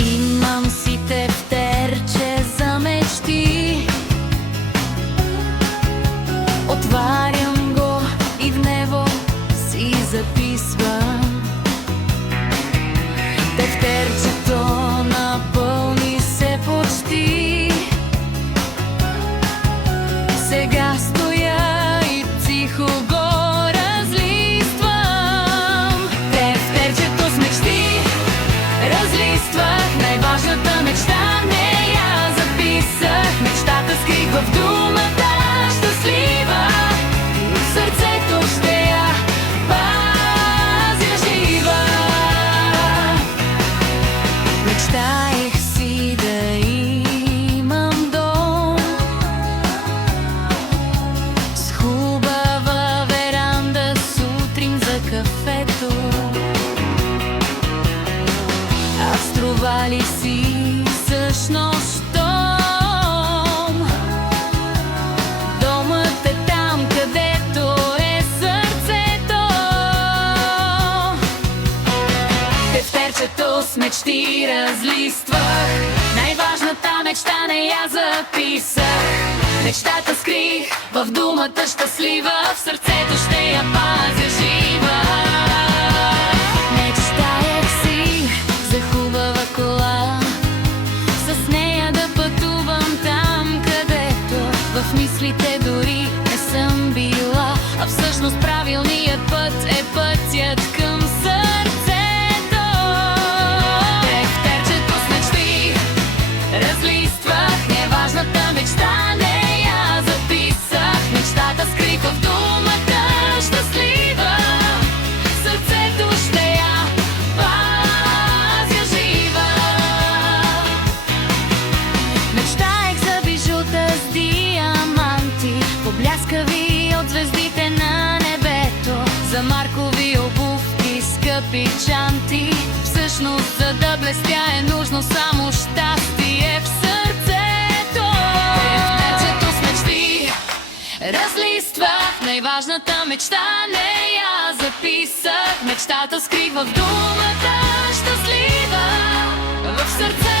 Имам си тефтерче за мечти, отварям го и в него си записвам. Тефтерчето напълни се почти, сега стоя и тихо го разлиствам. Тефтерчето с мечти разлиствах, най-важната мечта не я записах. Мечтата скрих в думата щастлива, в сърцето ще я пазя жива. Мечтаех си да имам дом с хубава веранда сутрин за кафето, а струва ли си всъщност дом? Домът е там, където е сърцето. Тефтерчето с мечти разлиствах, най-важната мечта не я записах. Мечтата скрих в думата щастлива, в сърцето ще я пазя жива. Мечтаях си за хубава кола, с нея да пътувам там, където в мислите дори не съм била, а всъщност правилният път е пътят към сърцето. Тефтерчето с мечти разлиствах, неважната мечта не я записах. Мечтата скрих в думата щастлива, сърцето ще я пазя жива. Мечтаех за бижута с диаманти, побляскави от звездите на небето, за маркови обувки, скъпи чанти. Всъщност за да блестя е нужно само щастие в сърцето. Тефтерчето с мечти разлиствах, най-важната мечта не я записах. Мечтата скрих в думата щастлива, в сърцето